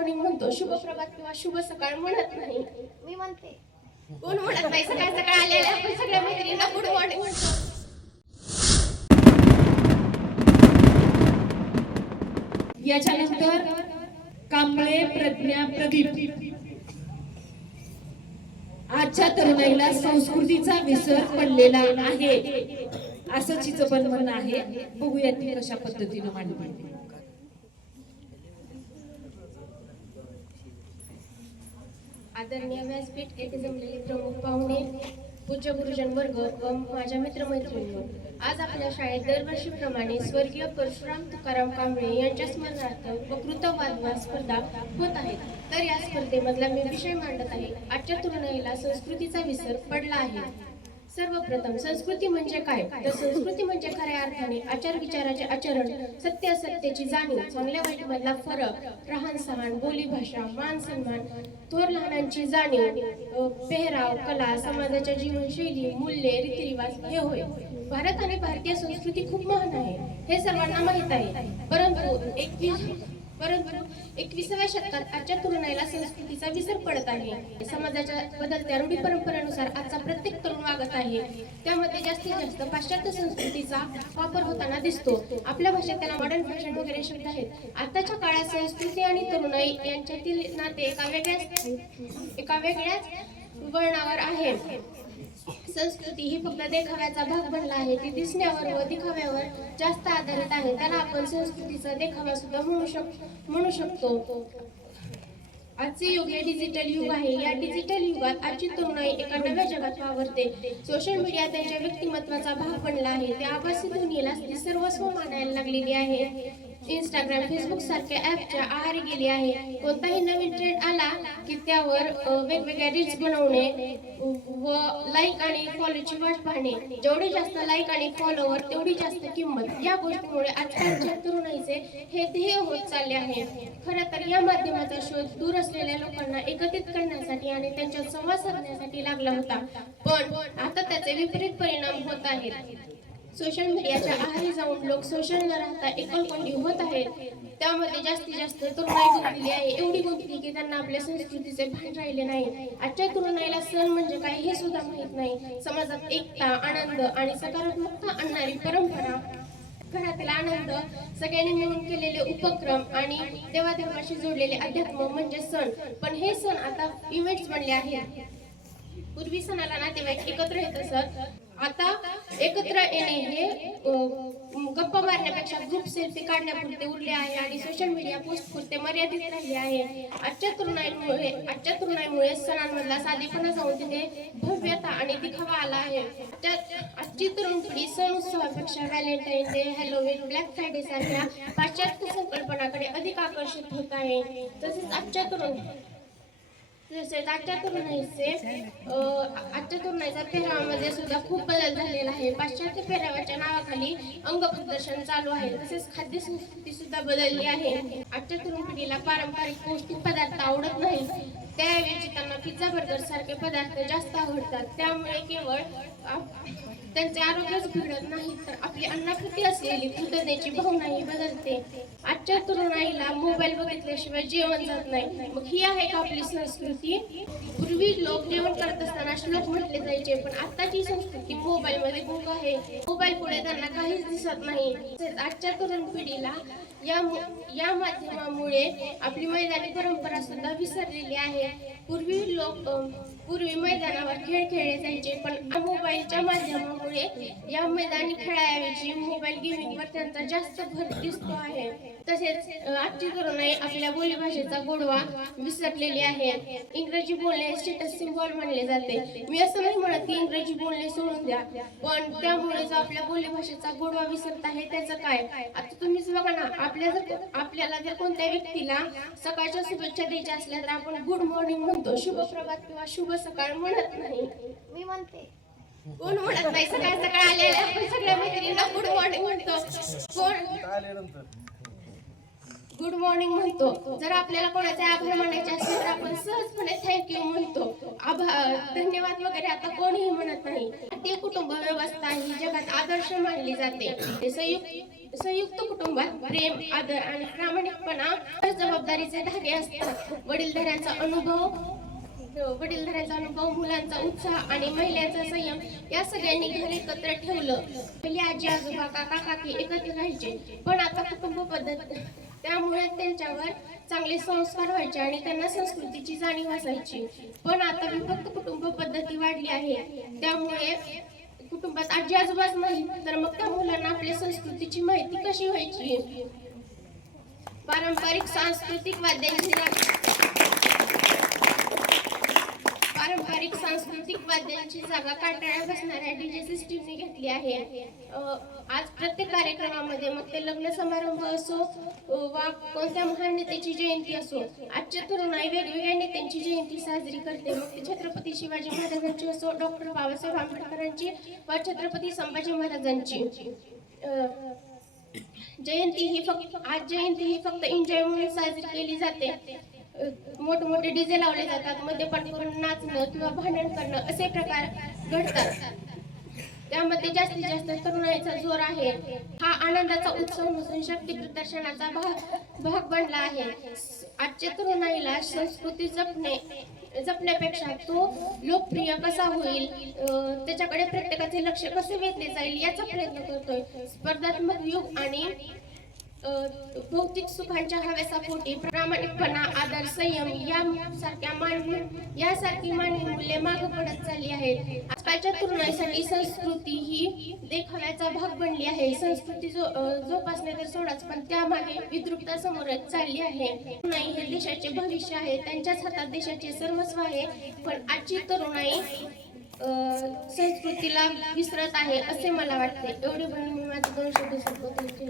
Morning म्हणतो, शुभ प्रभात किंवा शुभ सकाळ म्हणत नाही. मी म्हणते. कोण म्हणत नाही. सकाळ सकाळ आलेल्या आपण सगळ्या मैत्रिणींना गुड मॉर्निंग म्हणतो. याच्यानंतर कांबळे प्रज्ञा प्रदीप. आजच्या तरुणाईला संस्कृतीचा विसर पडलेला आहे असं तिचं पण म्हणणं आहे. बघूया ती कशा पद्धतीनं मांडते. आदरणीय व्यासपीठ येथे जमलेले प्रमुख पाहुणे, पूज्य गुरुजन वर्ग व माझ्या मित्रमैत्रिणींनो, आज आपल्या शाळेत दरवर्षीप्रमाणे स्वर्गीय परशुराम तुकाराम कांबळे यांच्या स्मरणार्थ वक्तृत्व वादविवाद स्पर्धा होत आहेत. तर या स्पर्धेमधला मी विषय मांडत आहे, आजच्या तरुणाईला संस्कृतीचा विसर पडला आहे. सर्वप्रथम संस्कृती म्हणजे काय? तर संस्कृती म्हणजे खऱ्या अर्थाने आचार विचाराचे आचरण, सत्य असत्याची जाणीव, चांगल्या वाईट मधला फरक, राहण सहान, बोली भाषा, मान सन्मान, थोर लहानांची जाणीव, पेहराव, कला, समाजाच्या जीवनशैली, मूल्ये, रीतिरिवाज हे होय. भारत आणि भारतीय संस्कृती खूप महान आहे, हे सर्वांना माहीत आहे. परंतु 21व्या शतकात आजच्या तरुणाईला संस्कृतीचा विसर पडत आहे. समाजाच्या बदलत्या रूढी परंपरेनुसार आजचा प्रत्येक तरुण वागत आहे. त्यामध्ये जास्तीत जास्त पाश्चात्य संस्कृतीचा वापर होताना दिसतो. आपल्या भाषेत त्याला मॉडर्न फॅशन वगैरे शब्द आहेत. आताच्या काळात संस्कृती आणि तरुणाई यांच्यातील नाते एका वेगळ्याच वळणावर आहे. संस्कृती ही फक्त देखाव्याचा भाग बनला आहे. ती दिसण्यावर व दिखाव्यावर जास्त आधारित आहे. त्याला आपण संस्कृतीचा देखावा सुद्धा म्हणू शकतो. आजचे युग हे डिजिटल युग आहे. या डिजिटल युगात आजची तरुणाई एका नव्या जगात वावरते. सोशल मीडिया त्यांच्या व्यक्तिमत्वाचा भाग बनला आहे. त्या आभासी दुनियेला सर्वस्व मानायला लागलेली आहे. इंस्टाग्राम, फेसबुक सारख्या ऍपच्या आहारी गेली आहे. कोणताही नवीन ट्रेंड आला की त्यावर वेगवेगळ्या रील्स बनवणे व लाईक आणि फॉलोची वाट पाहणे. जेवढे जास्त लाईक आणि फॉलोवर तेवढी जास्त किंमत. या गोष्टीमुळे आजकालच्या तरुणाईचे हे ध्येय होत चालले आहे. खरं तर या माध्यमाचा शोध दूर असलेल्या लोकांना एकत्रित करण्यासाठी आणि त्यांच्यात संवाद साधण्यासाठी लागला होता, पण आता त्याचे विपरीत परिणाम होत आहेत. सोशल मीडियाच्या आहारी जाऊन लोक सोशल न राहता एकलकोंडी होत आहेत. त्यामध्ये जास्तीत जास्त तरुणाई गुंतलेली आहे. एवढी गुंतली की त्यांना आपल्या संस्कृतीचे भान राहिले नाही. आजच्या तरुणाईला सण म्हणजे काय हे सुद्धा माहित नाही. समाजात एकता, आनंद आणि सकारात्मकता आणणारी परंपरा, घरातील आनंद, सगळ्यांनी मिळून केलेले उपक्रम आणि देवादेवाशी जोडलेले अध्यात्म म्हणजे सण. पण हे सण आता इव्हेंट्स बनले आहेत. पूर्वी सणाला नातेवाईक एकत्र येत असत. आता एकत्र येणे हे गप्पा मारण्यापेक्षा ग्रुप सेल्फी काढण्यापुरते उरले आहे आणि सोशल मीडिया पोस्ट पुरते मर्यादित राहिले आहे. आजच्या तरुणाईमुळे सणांमधला साधेपणा जाऊन तिथे भव्यता आणि दिखावा आला आहे. आजची तरुण पिढी सण उत्सवापेक्षा Valentine Day, Halloween, Black Friday सारख्या पाश्चात्य संकल्पनाकडे अधिक आकर्षित होत आहे. तसेच आजच्या तरुणाईचा पेहरावामध्ये सुद्धा खूप बदल झालेला आहे. पाश्चात्य पेहरावाच्या नावाखाली अंग प्रदर्शन चालू आहे. तसेच खाद्य संस्कृती सुद्धा बदलली आहे. आजच्या तरुण पिढीला पारंपरिक पौष्टिक पदार्थ आवडत नाही. त्याऐवजी त्यांना पिझ्झा, बर्गर सारखे पदार्थ जास्त आवडतात. त्यामुळे केवळ त्यांचे आरोग्यच बिघडत नाही तर आपली अन्नाप्रती असलेली कृतज्ञतेची भावनाही बदलते. आजच्या तरुणाईला मोबाईल बघितल्याशिवाय जेवण जात नाही. मग ही आहे का आपली संस्कृती? पूर्वी लोक जेवण करत असताना श्लोक म्हटले जायचे, पण आताची संस्कृती मोबाईल मध्ये गुंग आहे. मोबाईल पुढे त्यांना काहीच दिसत नाही. आजच्या तरुण पिढीला या माध्यमामुळे आपली मैदानी परंपरा सुद्धा विसरलेली आहे. पूर्वी मैदानावर खेळ खेळले जायचे, पण मोबाईलच्या माध्यमामुळे या मैदानी खेळाऐवजी मोबाईल गेमिंगवर त्यांचा जास्त भर दिसतो आहे. तसेच आजची तरुणाई आपल्या बोलीभाषेचा गोडवा विसरलेली आहे. इंग्रजी बोलणे स्टेटस सिम्बॉल मानले जाते. मी असं नाही म्हणत की इंग्रजी बोलणे सोडून द्या, पण त्यामुळे जो आपल्या बोलीभाषेचा गोडवा विसरत आहे त्याचं काय? आता तुम्हीच बघा ना, आपल्याला जर कोणत्या व्यक्तीला सकाळच्या शुभेच्छा द्यायच्या असल्या तर आपण गुड मॉर्निंग म्हणतो, शुभ प्रभात किंवा शुभ सकाळ म्हणत नाही. मी म्हणते. कोण म्हणत नाही. सकाळ सकाळ आलेल्या आपण सगळ्या मैत्रिणींना गुड मॉर्निंग म्हणतो. कोण गुड मॉर्निंग म्हणतो. जर आपल्याला कोणाचे आभार मानायचे असेल तर आपण सहजपणे थँक्यू म्हणतो. धन्यवाद वगैरे आता कोणीही म्हणत नाही. ती कुटुंब व्यवस्था ही जगात आदर्श मानली जाते. संयुक्त कुटुंबात प्रेम, आदर आणि प्रामाणिकपणा जबाबदारीचे धागे असतात. वडीलधाऱ्यांचा अनुभव, मुलांचा उत्साह आणि महिलांचा संयम या सगळ्यांनी घर एकत्र ठेवलं. पहिले आजी आजोबा काका काकी एकत्र राहायचे, पण आता कुटुंब पद्धत त्यामुळे त्यांच्यावर चांगले संस्कार व्हायचे आणि त्यांना संस्कृतीची जाणीव असायची. पण आता विभक्त कुटुंब पद्धती वाढली आहे, त्यामुळे कुटुंबात आजी आजोबाच नाही तर मग त्या मुलांना आपल्या संस्कृतीची माहिती कशी व्हायची. पारंपरिक सांस्कृतिक वाद्यांची जागा काटाळ्या बसणाऱ्या डीजे सिस्टीमने घेतली आहे. आज प्रत्येक कार्यक्रमामध्ये, मग ते लग्न समारंभ असो वा कोणत्या महान नेत्याची जयंती असो, आजच्या तरुणाई वेगवेगळ्या नेत्यांची जयंती साजरी करते. मग ते छत्रपती शिवाजी महाराजांची असो, डॉक्टर बाबासाहेब आंबेडकरांची वा छत्रपती संभाजी महाराजांची. जयंती ही फक्त एन्जॉय म्हणून साजरी केली जाते. मोठमोठे डीजे लावले जातात, मद्यपान करून नाचणं किंवा भांडण करणं असे प्रकार घडतात. त्यामध्ये जास्तीत जास्त तरुणाईचा जोर आहे. हा आनंदाचा उत्सव नसून शक्ती प्रदर्शनाचा भाग बनला आहे. आजच्या तरुणाईला संस्कृती जपण्यापेक्षा तो लोकप्रिय कसा होईल, त्याच्याकडे प्रत्येकाचे लक्ष कसे वेधले जाईल याचा प्रयत्न करतोय. स्पर्धात्मक युग आणि भौतिक सुखांच्या हव्यासापोटी प्रामाणिकपणा, आदर, संयम यासारखी मानवी मूल्ये मागे पडत चालली आहेत. आजकालच्या तरुणाईसाठी संस्कृती ही देखाव्याचा भाग बनली आहे. संस्कृती जोपासणे तर सोडाच, पण त्यामागे विद्रुपता समोर चालली आहे. तरुणाई हे देशाचे भविष्य आहे, त्यांच्याच हातात देशाचे सर्वस्व आहे. पण आजची तरुणाई संस्कृतीला विसरत आहे असे मला वाटते. एवढे म्हणून मी माझे 2 शब्द संपवते.